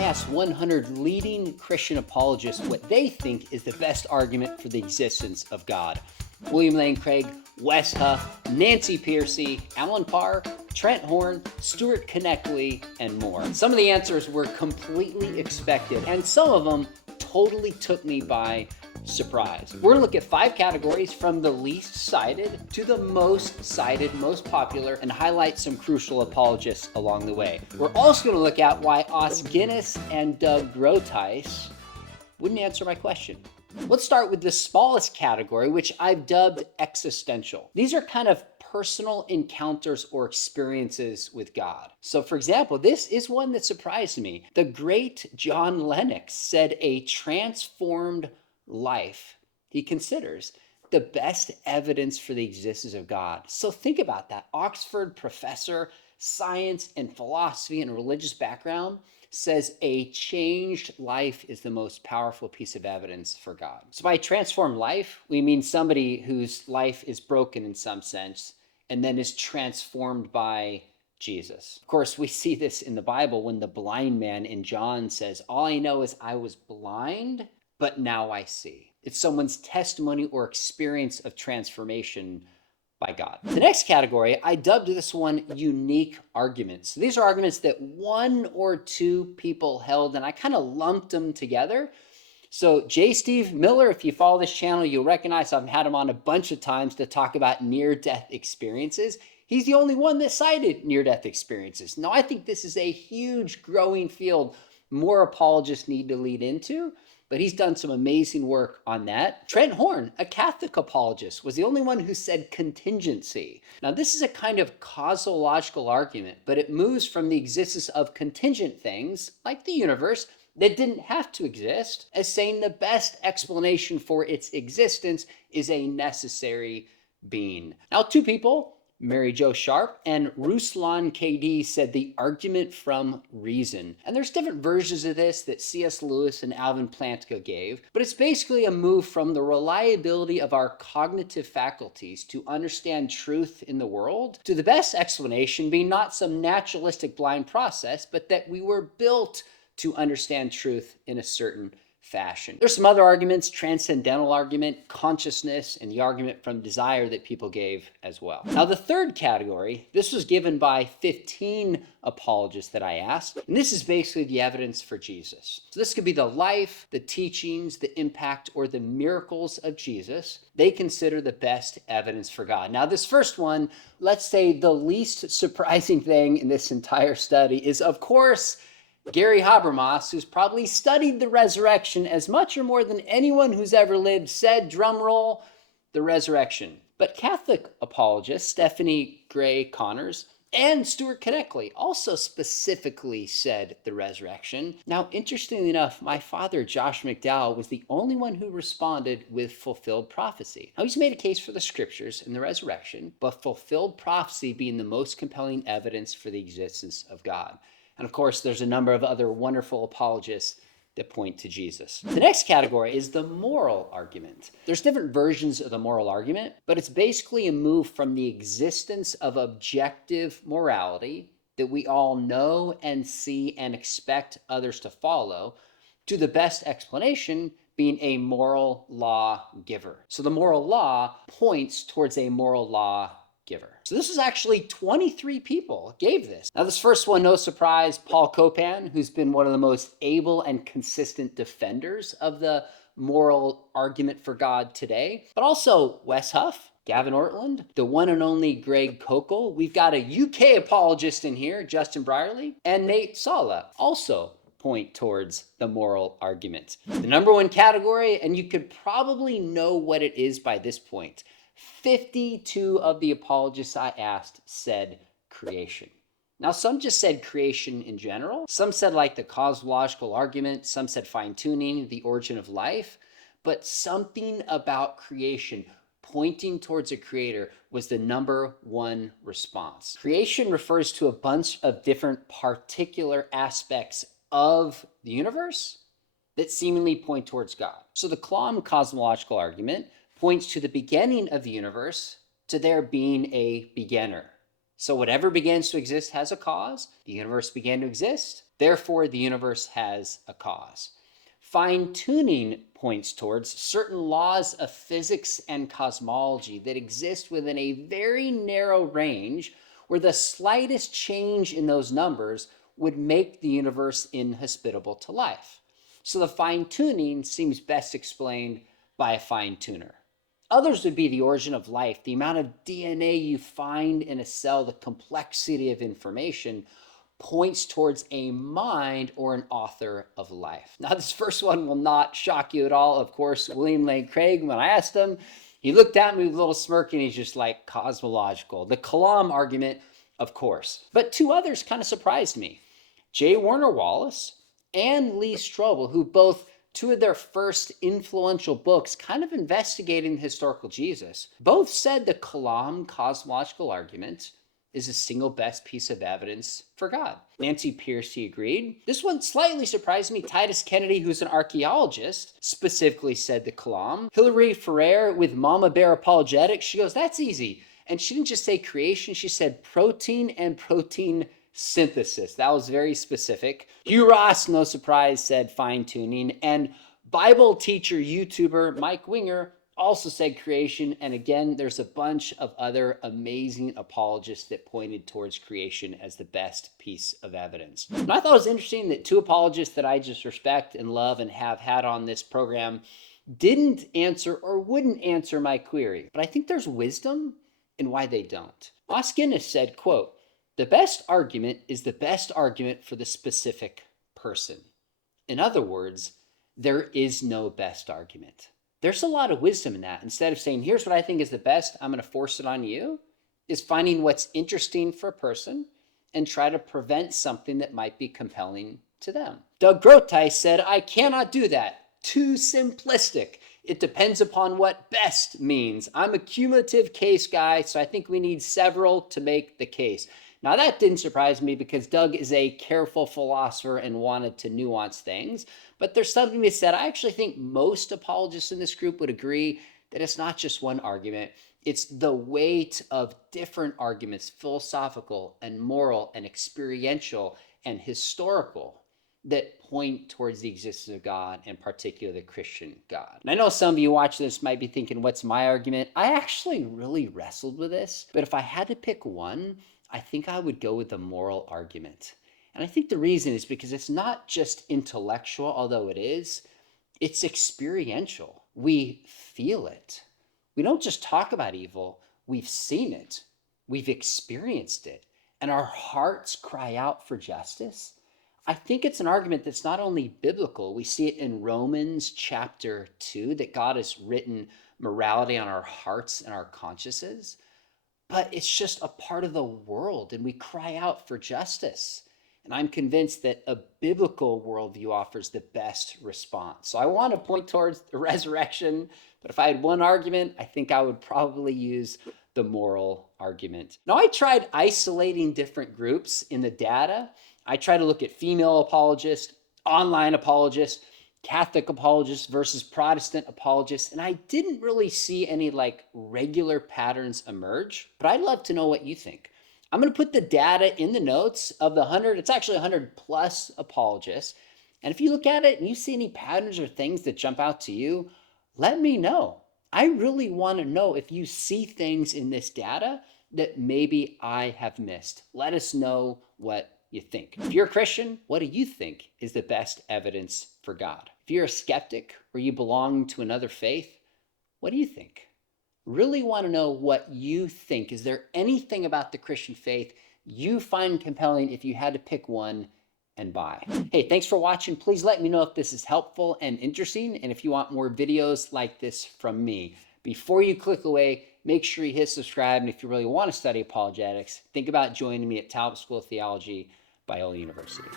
I asked 100 leading Christian apologists what they think is the best argument for the existence of God. William Lane Craig, Wes Huff, Nancy Pearcey, Allen Parr, Trent Horn, Stuart Connectley, and more. Some of the answers were completely expected, and some of them totally took me by surprise. We're gonna look at 5 categories from the least cited to the most cited, most popular, and highlight some crucial apologists along the way. We're also gonna look at why Os Guinness and Doug Groothuis wouldn't answer my question. Let's start with the smallest category, which I've dubbed existential. These are kind of personal encounters or experiences with God. So for example, this is one that surprised me. The great John Lennox said a transformed life he considers the best evidence for the existence of God. So think about that. Oxford professor, science and philosophy and religious background, says a changed life is the most powerful piece of evidence for God. So by transformed life, we mean somebody whose life is broken in some sense and then is transformed by Jesus. Of course, we see this in the Bible when the blind man in John says, "All I know is I was blind, but now I see." It's someone's testimony or experience of transformation by God. The next category, I dubbed this one unique arguments. These are arguments that 1 or 2 people held, and I kind of lumped them together. So J. Steve Miller, if you follow this channel, you'll recognize I've had him on a bunch of times to talk about near-death experiences. He's the only one that cited near-death experiences. Now, I think this is a huge growing field more apologists need to lead into, but he's done some amazing work on that. Trent Horn, a Catholic apologist, was the only one who said contingency. Now, this is a kind of causological argument, but it moves from the existence of contingent things, like the universe, that didn't have to exist, as saying the best explanation for its existence is a necessary being. Now, 2 people, Mary Jo Sharp and Ruslan KD, said the argument from reason. And there's different versions of this that C.S. Lewis and Alvin Plantinga gave, but it's basically a move from the reliability of our cognitive faculties to understand truth in the world to the best explanation being not some naturalistic blind process, but that we were built to understand truth in a certain fashion. There's some other arguments, transcendental argument, consciousness, and the argument from desire that people gave as well. Now, the third category, this was given by 15 apologists that I asked, and this is basically the evidence for Jesus. So this could be the life, the teachings, the impact, or the miracles of Jesus. They consider the best evidence for God. Now, this first one, let's say the least surprising thing in this entire study is, of course, Gary Habermas, who's probably studied the resurrection as much or more than anyone who's ever lived, said, drumroll, the resurrection. But Catholic apologists, Stephanie Gray Connors and Stuart Connectley, also specifically said the resurrection. Now, interestingly enough, my father, Josh McDowell, was the only one who responded with fulfilled prophecy. Now, he's made a case for the scriptures and the resurrection, but fulfilled prophecy being the most compelling evidence for the existence of God. And of course, there's a number of other wonderful apologists that point to Jesus. The next category is the moral argument. There's different versions of the moral argument, but it's basically a move from the existence of objective morality that we all know and see and expect others to follow to the best explanation being a moral law giver. So the moral law points towards a moral law giver. So this is actually 23 people gave this. Now this first one, no surprise, Paul Copan, who's been one of the most able and consistent defenders of the moral argument for God today, but also Wes Huff, Gavin Ortland, the one and only Greg Kokel. We've got a UK apologist in here, Justin Brierley, and Nate Sala, also point towards the moral argument. The number one category, and you could probably know what it is by this point, 52 of the apologists I asked said creation. Now, some just said creation in general. Some said like the cosmological argument. Some said fine-tuning, the origin of life. But something about creation pointing towards a creator was the number one response. Creation refers to a bunch of different particular aspects of the universe that seemingly point towards God. So the Clom cosmological argument points to the beginning of the universe, to there being a beginner. So whatever begins to exist has a cause. The universe began to exist. Therefore, the universe has a cause. Fine-tuning points towards certain laws of physics and cosmology that exist within a very narrow range where the slightest change in those numbers would make the universe inhospitable to life. So the fine-tuning seems best explained by a fine-tuner. Others would be the origin of life, the amount of DNA you find in a cell, the complexity of information points towards a mind or an author of life. Now, this first one will not shock you at all. Of course, William Lane Craig, when I asked him, he looked at me with a little smirk and he's just like, cosmological. The Kalam argument, of course. But two others kind of surprised me. J. Warner Wallace and Lee Strobel, who both two of their first influential books kind of investigating the historical Jesus, both said the Kalam cosmological argument is the single best piece of evidence for God. Nancy Pearcey agreed. This one slightly surprised me. Titus Kennedy, who's an archaeologist, specifically said the Kalam. Hilary Ferrer with Mama Bear Apologetics, she goes, that's easy. And she didn't just say creation, she said protein and protein synthesis. That was very specific. Hugh Ross, no surprise, said fine-tuning. And Bible teacher, YouTuber Mike Winger also said creation. And again, there's a bunch of other amazing apologists that pointed towards creation as the best piece of evidence. And I thought it was interesting that two apologists that I just respect and love and have had on this program didn't answer or wouldn't answer my query. But I think there's wisdom in why they don't. Os Guinness said, quote, "The best argument is the best argument for the specific person." In other words, there is no best argument. There's a lot of wisdom in that. Instead of saying, here's what I think is the best, I'm going to force it on you, is finding what's interesting for a person and try to prevent something that might be compelling to them. Doug Groteis said, I cannot do that. Too simplistic. It depends upon what best means. I'm a cumulative case guy, so I think we need several to make the case. Now, that didn't surprise me because Doug is a careful philosopher and wanted to nuance things. But there's something to be said. I actually think most apologists in this group would agree that it's not just one argument. It's the weight of different arguments, philosophical and moral and experiential and historical, that point towards the existence of God, and particularly the Christian God. And I know some of you watching this might be thinking, what's my argument? I actually really wrestled with this, but if I had to pick one, I think I would go with the moral argument. And I think the reason is because it's not just intellectual, although it is, it's experiential. We feel it. We don't just talk about evil, we've seen it, we've experienced it, and our hearts cry out for justice. I think it's an argument that's not only biblical, we see it in Romans chapter 2, that God has written morality on our hearts and our consciences, but it's just a part of the world, and we cry out for justice. And I'm convinced that a biblical worldview offers the best response. So I want to point towards the resurrection, but if I had one argument, I think I would probably use the moral argument. Now, I tried isolating different groups in the data. I tried to look at female apologists, online apologists, Catholic apologists versus Protestant apologists, and I didn't really see any regular patterns emerge, but I'd love to know what you think. I'm going to put the data in the notes of the 100, it's actually 100 plus apologists, and if you look at it and you see any patterns or things that jump out to you, let me know. I really want to know if you see things in this data that maybe I have missed. Let us know what you think. If you're a Christian, what do you think is the best evidence for God? If you're a skeptic or you belong to another faith, what do you think? Really want to know what you think. Is there anything about the Christian faith you find compelling if you had to pick one and buy? Hey, thanks for watching. Please let me know if this is helpful and interesting, and if you want more videos like this from me. Before you click away, make sure you hit subscribe, and if you really want to study apologetics, think about joining me at Talbot School of Theology, Biola University.